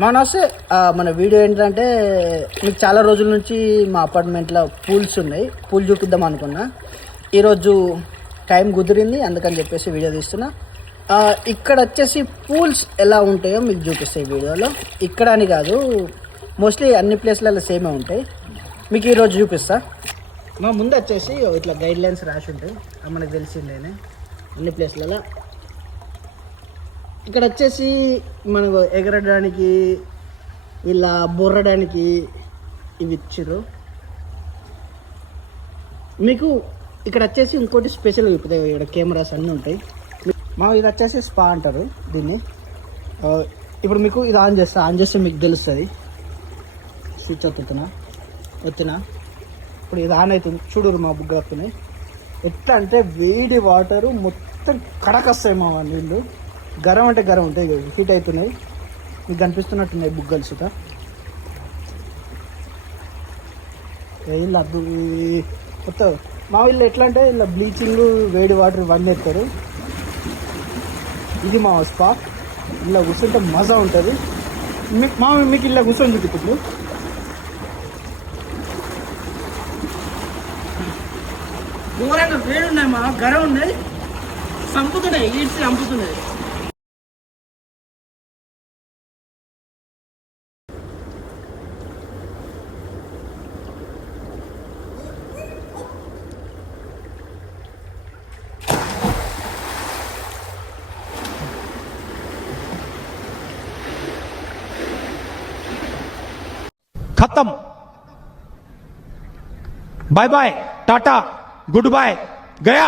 వస్తే మన వీడియో ఏంటంటే మీకు చాలా రోజుల నుంచి మా అపార్ట్మెంట్లో పూల్స్ ఉన్నాయి. పూల్ చూపిద్దాం అనుకున్నా. ఈరోజు టైం కుదిరింది, అందుకని చెప్పేసి వీడియో తీస్తున్నా. ఇక్కడ వచ్చేసి పూల్స్ ఎలా ఉంటాయో మీకు చూపిస్తాయి వీడియోలో. ఇక్కడ అని కాదు, మోస్ట్లీ అన్ని ప్లేస్లలో సేమే ఉంటాయి. మీకు ఈరోజు చూపిస్తా. మా ముందు వచ్చేసి ఇట్లా గైడ్ లైన్స్ రాసి ఉంటాయి, అది మనకు తెలిసిందేనే అన్ని ప్లేస్లలో. ఇక్కడ వచ్చేసి మనకు ఎగరడానికి ఇలా బొర్రడానికి ఇవి ఇచ్చారు. మీకు ఇక్కడ వచ్చేసి ఇంకోటి స్పెషల్ ఇప్పుడు ఇక్కడ కెమెరాస్ అన్నీ ఉంటాయి. ఇది వచ్చేసి స్పా అంటారు దీన్ని. ఇప్పుడు మీకు ఇది ఆన్ చేస్తే మీకు తెలుస్తుంది. స్విచ్ వచ్చినా ఇప్పుడు ఇది ఆన్ అవుతుంది. చూడరు మా బుగ్గ వస్తున్నాయి. ఎట్లా అంటే వేడి వాటరు మొత్తం కడకొస్తాయి మా నీళ్ళు. గరం అంటే గరం ఉంటాయి, హీట్ అవుతున్నాయి. మీకు కనిపిస్తున్నట్టున్నాయి బుగ్గలు సుత. ఇల్లు అద్దు మొత్తం మా ఇల్లు ఎట్లా అంటే ఇలా బ్లీచింగ్ వేడి వాటర్ ఇవన్నీ ఎత్తారు. ఇది మా స్పా. ఇలా కూర్చుంటే మజా ఉంటుంది. మీకు ఇలా కూర్చొని చూపిస్తుంది. దూరంగా వేడి ఉన్నాయి, మా గరం ఉన్నాయి, చంపుతున్నాయి, ఈడ్చి చంపుతున్నాయి. खत्म, bye bye, tata, goodbye, गया।